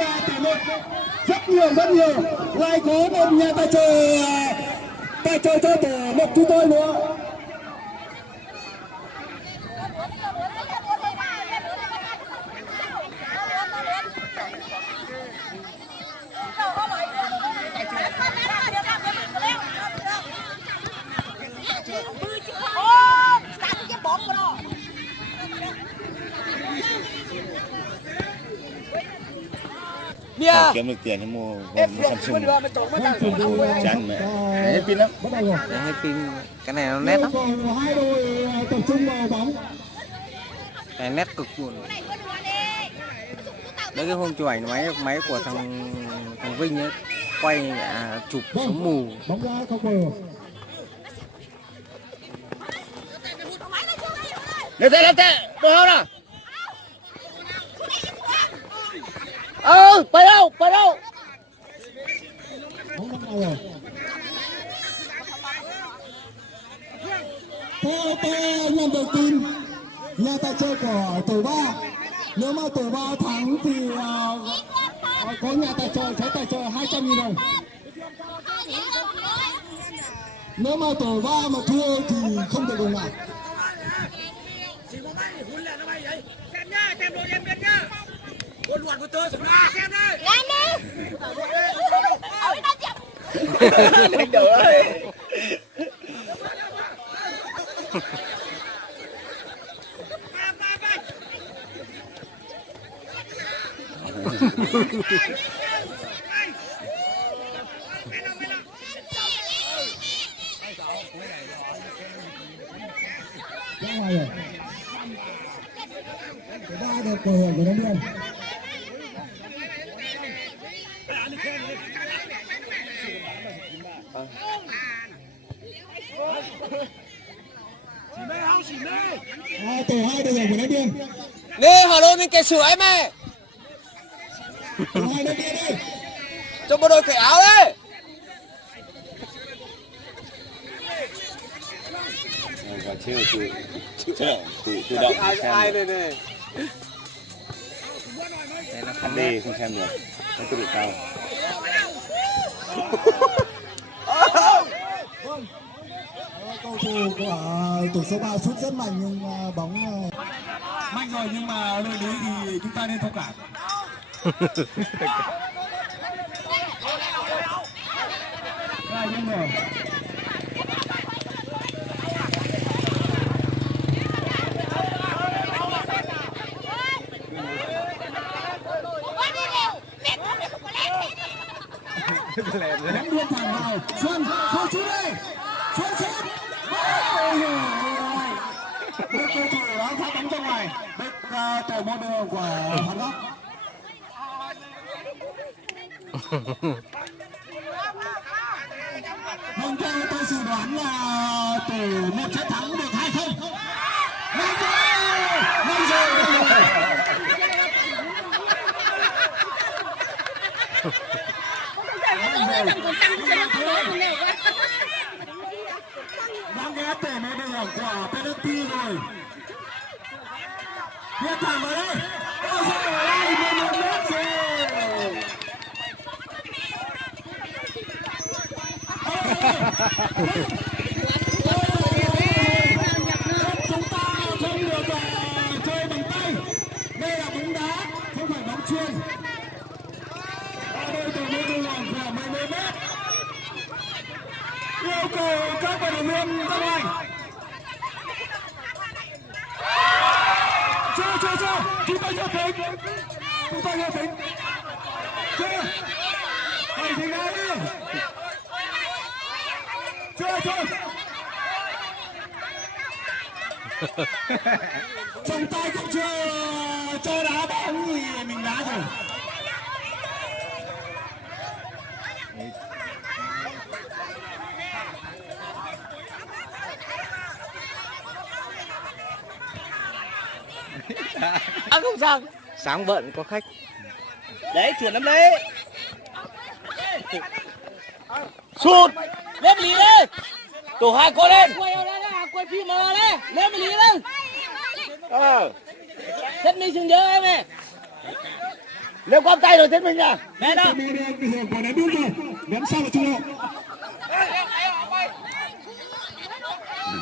và tỷ lệ rất nhiều. Lại có một nhà tài trợ cho tổ một chúng tôi nữa. kiếm được tiền thì mua Samsung chán mẹ hết pin lắm. Hết pin, cái này nó nét lắm. Hai đội tập trung vào bóng. Cái nét cực luôn. Đấy cái hôm chụp ảnh máy của thằng Vinh ấy, quay chụp sống mù. Bóng ra không bờ. Lên thế, đồ không nào? Phải đâu? Bóng bắt đầu rồi. Theo tôi nhận được tin, nhà tài trợ của tổ 3, nếu mà tổ 3 thắng thì có nhà tài trợ sẽ tài trợ 200.000 đồng. Nếu mà tổ 3 mà thua thì không được đồng nào. Xem đồ em biết nhá. Quân luận của tôi xem đây. Lên đi. Đánh đầu ơi. Ba được cổ hưởng của Đông Biên. Tổ 2 được hưởng của Đông Biên. Đi Hà Nội mình kẻ sửa em ơi. Tổ 2 Đông Biên đây. Cho bộ đội cởi áo đấy. Và tự động ai đây này. HD không xem được, nó tốc độ cao. Cầu thủ của tổ số 3 sút rất mạnh nhưng bóng mạnh rồi, nhưng mà nơi đấy thì chúng ta nên thông cảm. Ném luôn thẳng vào Xuân, không chú đây, Xuân sút. Một cầu thủ đã phát bóng ra ngoài, bên tổ môn đồ của Hàn Quốc. Vâng, theo tôi dự đoán là tổ 1 sẽ thắng được 2-0. Vâng rồi. Đang ghé tổ mới được hưởng quả penalty rồi. Viết thẳng vào đây. Ôi giời ơi, 11 mét rồi. Chúng ta không được chơi bằng tay. Đây là bóng đá, không phải bóng chuyền. Ở đây tổ mới được hưởng quả 11 mét. Yêu cầu các vận động viên ra ngoài. Chưa, chúng ta chưa tính. Chưa. Thầy thì ra đi. Chưa. Trong tay cũng chưa cho đá bóng thì mình đá rồi. Không sao. Sáng bận có khách. Đấy, chuyển lắm đấy. Sụt. Lên lý lên. Tổ 2 có lên. Quay phim mà lên. Lên lý lên. Set mình dừng nhớ em nè. Nếu quăng tay rồi thế mình à. Nè đâu. Mùa đường bị hưởng của ném biên rồi. Ném sau là trung lộ.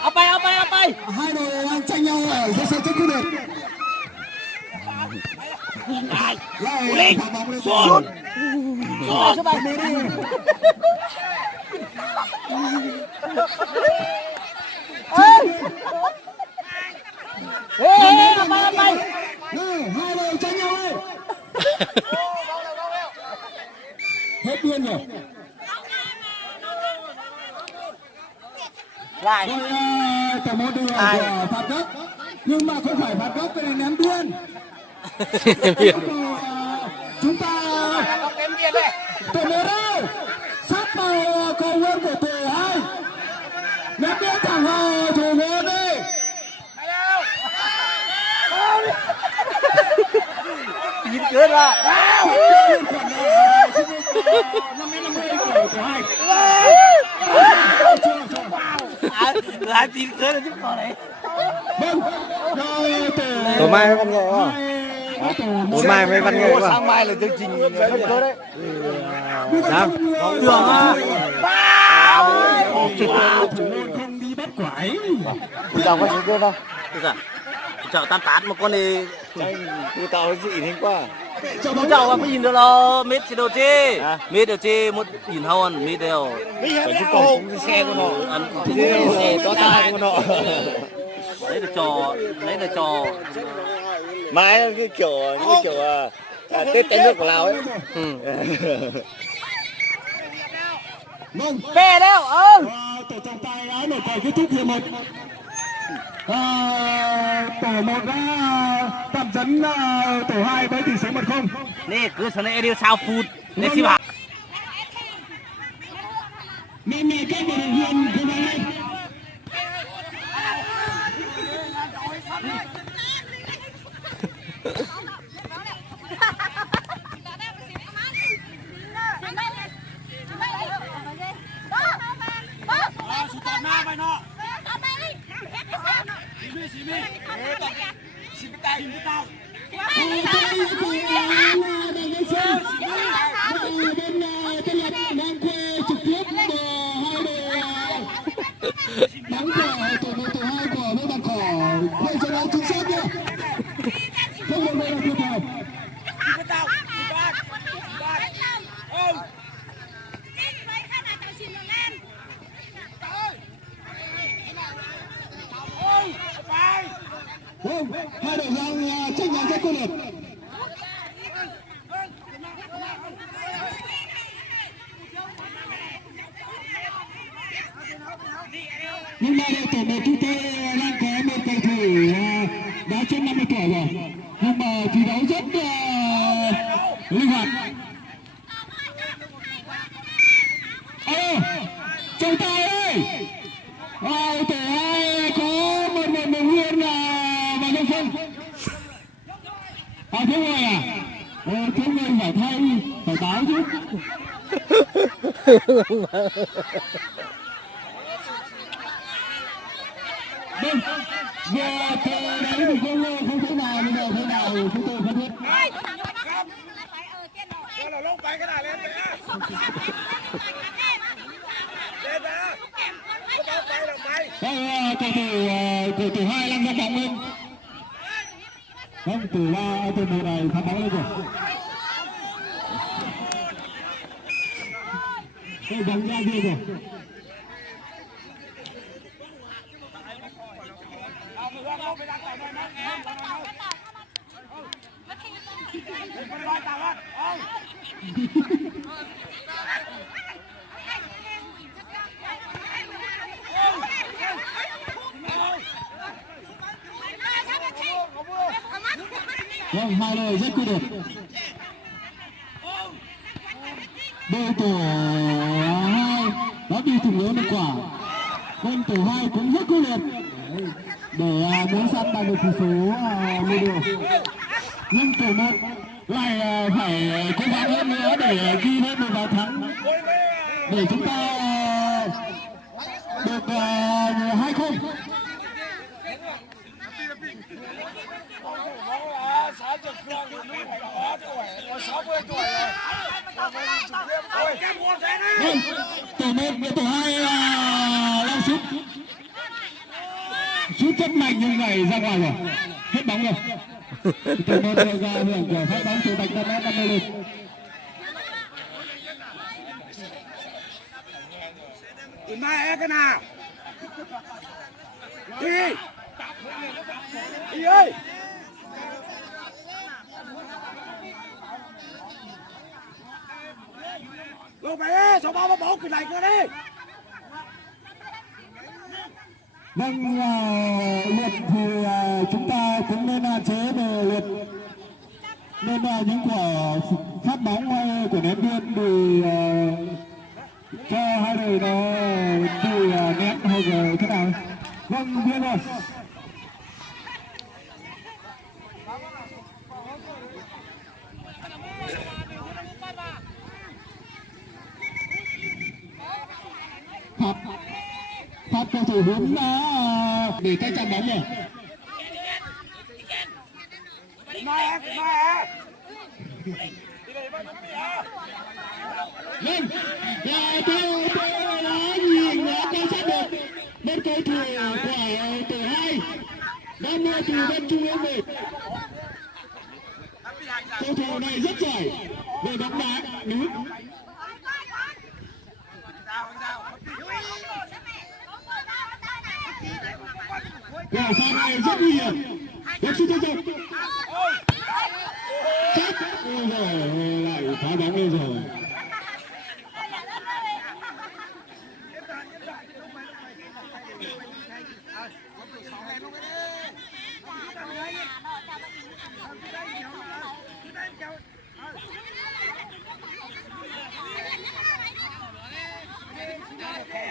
Ao bay. Hai đội đang tranh nhau ở giữa sân rất quyết liệt. Linh. Sút. Sút bay. Ê, ao bay. Nào, hai đội tranh nhau ơi. Hết biên rồi. Lại. Tổ môn đường của phạt góc. Nhưng mà không phải phạt góc, cái này ném biên. Chúng ta tổ môn đâu sắp vào cầu quân của tổ 2. Ném biên thẳng vào thủ môn đi. Nhìn cười ra. Lại tin cười là giúp con đấy. Tối mai mới văn nghệ không? Tối mai mới văn nghệ không? Sáng mai là chương trình phân cơ đấy. Sao? Đường mà. Không đi bắt quái. Chào con chú không? Chào tam tát một con đi. Tôi tao dị hình quá. Chào mà nhìn được là mít thì đồ chi. Mít đồ chi một nhìn hôn mít đều. Còn chú còn cũng xe của nó. Ăn Xe to tai của nó. Đấy là trò. Mai cái kiểu Tết Tây nước của Lào ấy. Về đâu? Tổ trọng tài đã nổi còi kết thúc hiệp 1. Tổ 1 đã tạm dẫn tổ 2 với tỷ số 1-0. Nè cứ sau này đi sao phút. Nè xí bạc. Nên này các vận động viên cố gắng lên. Bóng của tổ 1 tổ 2 của mấy bạn cỏ quay trở lại chính xác nhá. Không một người là tuyệt vời. Hai đội đang tranh giành rất quyết liệt. Nhưng mà đội tổ 1 chúng tôi đang có một cầu thủ đã trên 50 tuổi rồi, nhưng mà thi đấu rất linh hoạt. Trọng tài ơi, tổ 2 có một vận động viên là Văn Đông Phân. Thiếu người à? Thiếu người phải thay, phải báo chứ. Vâng, giờ từ đấy thì không thế nào, bây giờ thế nào chúng tôi không biết. Cầu thủ 2 lăn ra bóng lên. Không, từ 1 này phát bóng lên rồi. Cái bóng ra kia rồi. Vâng, hai đội rất quyết liệt. Đội tổ 2 đã bị thủng lưới một quả. Bên tổ 2 cũng rất quyết liệt để muốn săn bằng được tỷ số 10 điều. Nhưng tổ 1 lại phải cố gắng hơn nữa để ghi thêm một bàn thắng để chúng ta được 2-0. Vâng, tổ 1 và tổ 2 đang sút rất mạnh nhưng này ra ngoài rồi, hết bóng rồi. Tổ 1 ra hưởng của phát bóng từ Bạch Tâm đã 50 lực. Tìm mai cái nào đi đi ơi lô mày số 3 cái này cơ đi. Vâng, Liệt thì chúng ta cũng nên hạn chế về Liệt, nên những quả phát bóng của ném biên thì cho hai đội nó bị ném hoặc là thế nào. Vâng, biên rồi. Phát cầu thủ hướng đã để tay chạm bóng rồi. Vâng, tôi đã nhìn quan sát được một cầu thủ của tổ 2 đã mua từ bên trung ương về. Cầu thủ này rất giỏi về bóng đá đúng. Quả pha này rất nguy hiểm. Rất sút tiếp tục. Chết. Ôi giời, lại phá bóng lên rồi.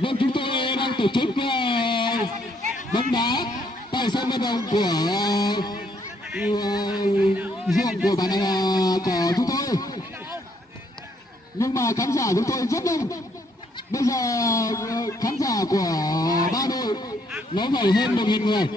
Vâng, chúng tôi đang tổ chức bóng đá tại sân vận động của ruộng của bản của chúng tôi, nhưng mà khán giả chúng tôi rất đông. Bây giờ khán giả của ba đội nó phải hơn 1.000 người.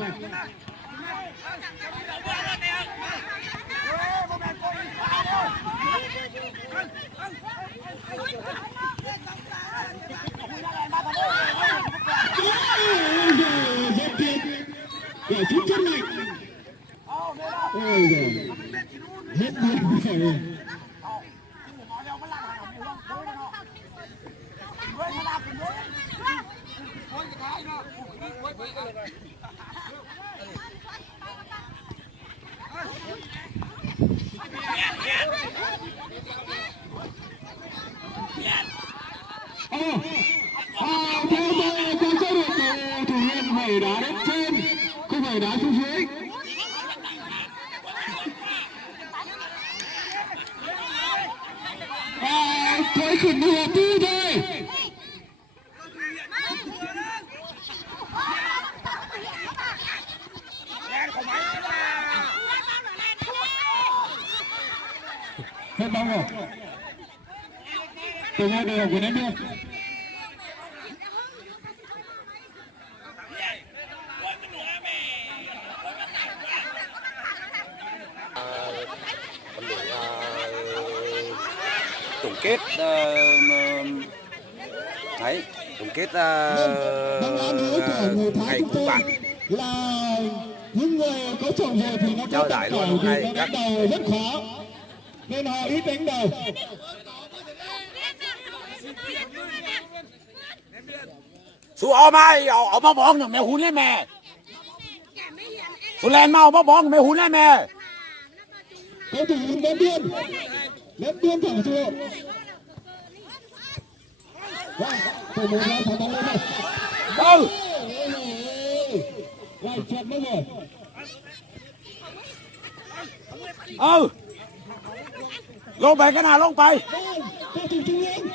Rất tuyệt, quả sút rất mạnh. Ôi giời, hết pin rồi. Theo tôi có số được thủ môn phải đá đến trên, không phải đá xuống dưới. Thôi chỉ đùa tí thôi. Hết bóng rồi. Từ ngay đường của ném biên. Tổng kết đấy, tổng kết ngày của bạn là những người có chồng rồi thì nó có giải luôn hôm nay đánh đầu rất khó nên họ ít đánh đầu. Chú mai ở bao bóng rồi mẹ hun lên mẹ. Chú lên mau bao bóng mẹ hun lên mẹ. Cầu thủ ném biên thẳng xuống. Cầu thủ ra thẳng bóng lên này. Ừ. Lại chậm mất rồi. Ừ. Lông bài cái nào lông bài. Cầu thủ trung ương.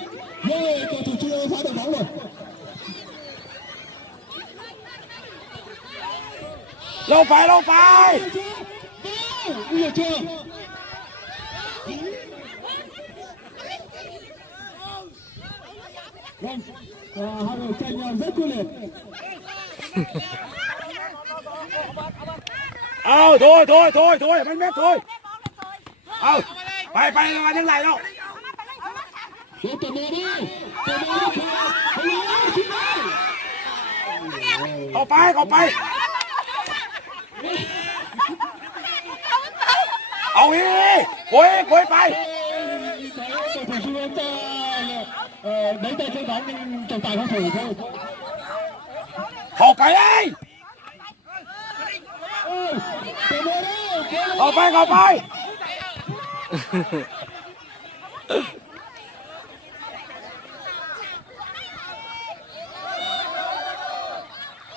Cầu thủ trung ương phá được bóng rồi. Lông bài. Bây giờ chưa. Vâng, hai người tranh nhau rất quyết liệt. Thôi, 5 mét thôi. ไปมาทั้งไหลแล้ว Để tụi mẹ đi kìa Chị ơi เข้าไปเอาอีโอยไป Cầu thủ Xuân Ấn đánh tay chân bóng nhưng trọng tài không thủ thôi เข้าไกลเอ้ย Tụi mẹ đi เข้าไป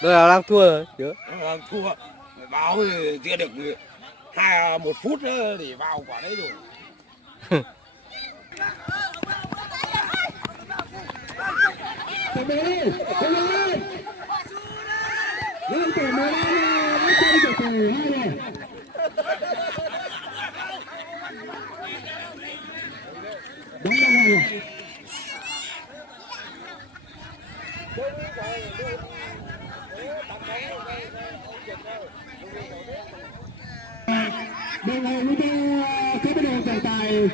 Rồi là đang thua rồi chứ. Thua vào chưa được 1 phút nữa để vào quả đấy rồi. Tụi mẹ đi lên tụi mẹ nó chơi được từ hai này đánh ra ngoài Đồng hồ chúng ta sẽ bắt đầu trọng tài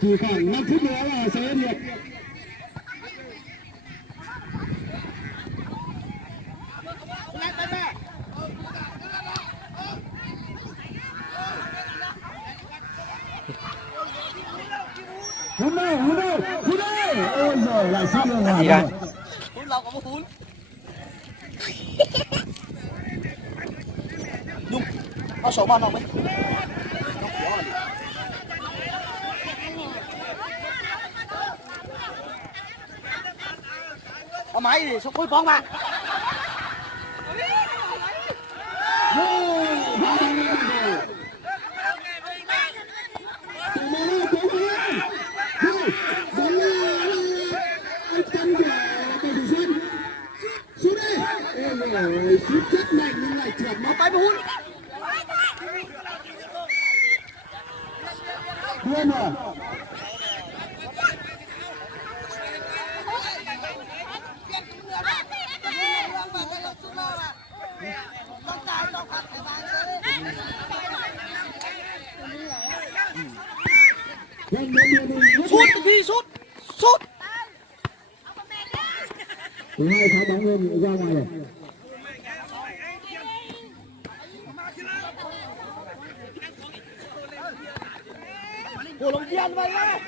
chỉ khoảng 5 phút nữa là sẽ diệt. Hút đâu. Ôi giời lại sắp ra ngoài rồi. Hút lâu có hút. Nhung, nó sổ bao nào mấy? Có máy thì số cuối bóng mà. Sút rất mạnh nhưng lại trượt mất tay hút. Quên rồi. Sút. Thứ hai tháo bóng lên ra ngoài rồi. Cổ lồng tiền vậy á.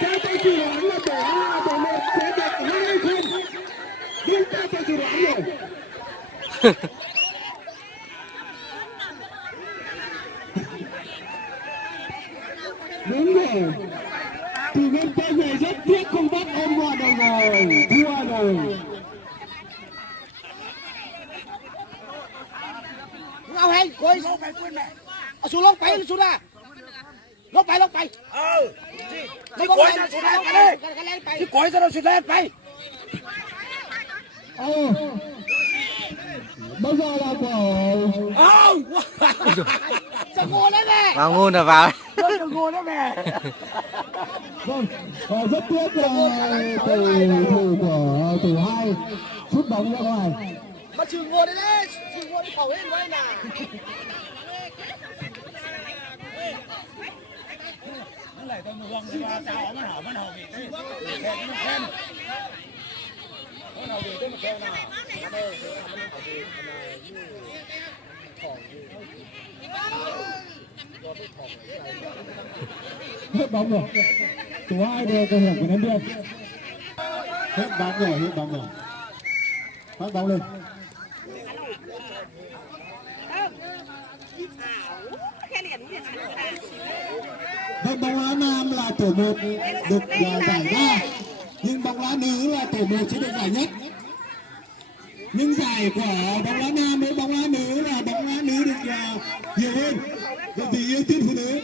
Theo tay chủ đoán là tổ 1 sẽ được 2-0. Nhưng theo tay chủ đoán rồi. Đúng rồi. Thì bên tay này rất tiếc không bắt ôm vào đầu rồi. Thua rồi.เอาให้กอยเอาสู้ลงไปสู้นะลงไป ที่โกยจะสุดแรงไปเลยที่โกยจะเราสุดแรงไป Bây giờ là của Chẳng ngồi đấy mẹ. Vào ngôn là vào. Chẳng ngồi đấy mẹ. Vâng, rất tiếc là cầu thủ của thủ 2 sút bóng ra ngoài. Mà chừng ngồi đấy, chừng ngồi đi khẩu lên với nè. Lại tôi một vòng qua sao nó hảo bị thế. Nó khen. Nó bị thế mà khen nào. Hết bóng rồi. Thủ 2 đều cơ hiểm của Nam Biên. Hết bóng rồi. Phát bóng lên. Vâng, bóng đá nam là tổ 1 được giải ba, nhưng bóng đá nữ là tổ 1 sẽ được giải nhất. Nhưng giải của bóng đá nam với bóng đá nữ là bóng đá nữ được nhiều hơn, vì yêu thích phụ nữ.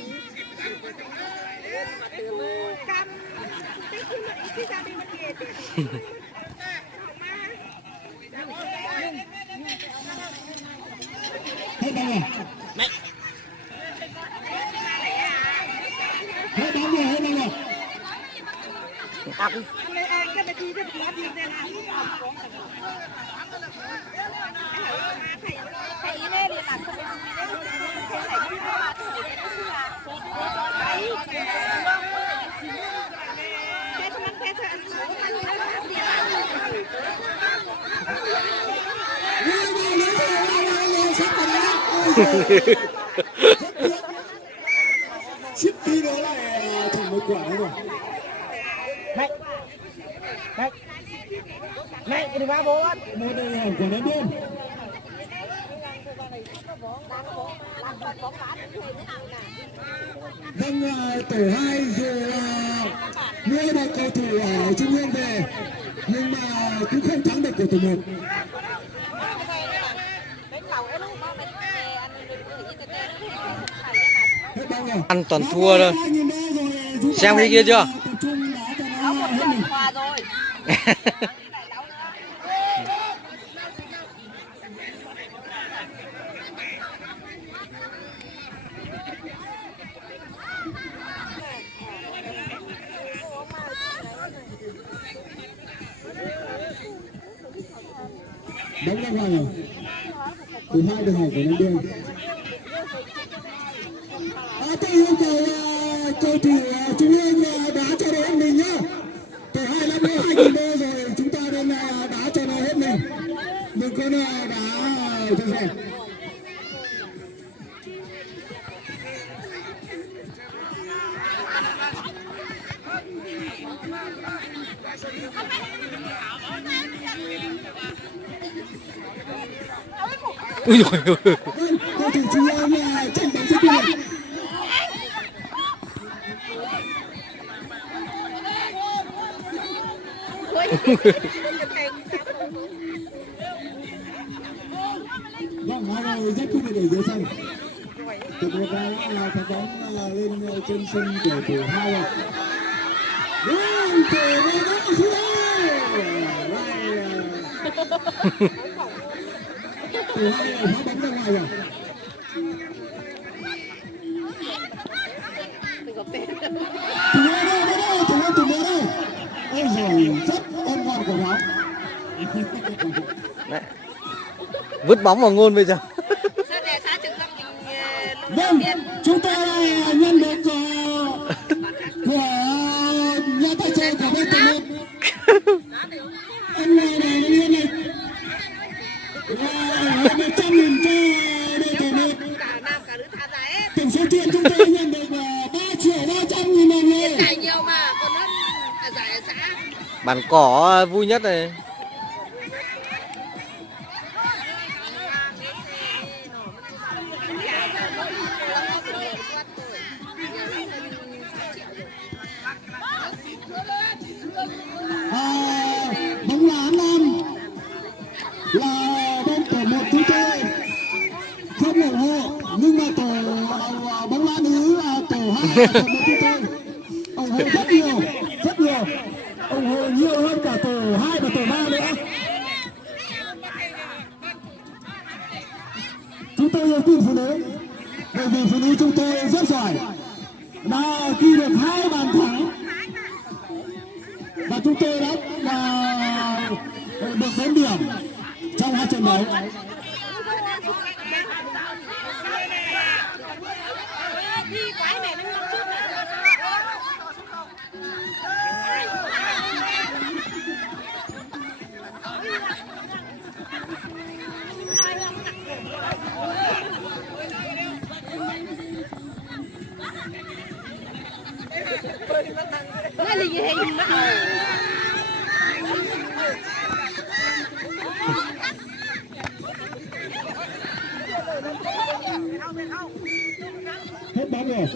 Hết bóng rồi. Hết bóng rồi. ship tí nữa lại thủng một quả nữa rồi. Này, đừng vào bố. Một đây hỏng quả đấy bên. Vâng, tổ 2 dù mua một cầu thủ ở Trung ương về nhưng mà cũng không thắng được của tổ 1. Ăn toàn thua thôi. Xem đi kia chưa? Đánh ra ngoài rồi. Từ 2 đường hải của Nam Đường. Tôi yêu cầu cầu thủ Trung ương đá cho nó hết mình nhá. Từ 25 đến 2.000 đô rồi chúng ta nên đá cho nó hết mình. Đừng có đá cho rẻ. Ui dồi ôi. Cầu thủ Trung ương tranh bóng rất nhiều. Vâng, hai người rất quyết định để dưới sân. Từ một cái là thắng bóng lên trên sân của tổ 2 rồi. Vâng, tổ 1 đã thua. Tổ 2 này phá bóng ra ngoài rồi. Thủ môn đâu. Ôi giời, rất ôn ngon của nó. Vứt bóng vào ngôn bây giờ. Vâng, chúng ta nhận được của nhà tài trợ của bên tổ 1. Anh này liên này 100.000 cho bên tổ 1. Tổng số tiền chúng tôi nhận được 3.300.000 đồng rồi. Giải nhiều mà, còn hơn giải ở xã. Bản cỏ vui nhất này. Bóng đá nam là bên tổ 1 chúng tôi không ủng hộ, nhưng mà tổ bóng đá nữ là tổ 2 tổ 1 chúng tôi ủng hộ rất nhiều, ủng hộ nhiều hơn cả tổ 2 và tổ 3 nữa. Chúng tôi yêu tin phụ nữ, bởi vì phụ nữ chúng tôi rất giỏi, đã ghi được 2 bàn thắng và chúng tôi đã được 4 điểm trong 2 trận đấu. Nó là gì hình đó. Hết bóng rồi.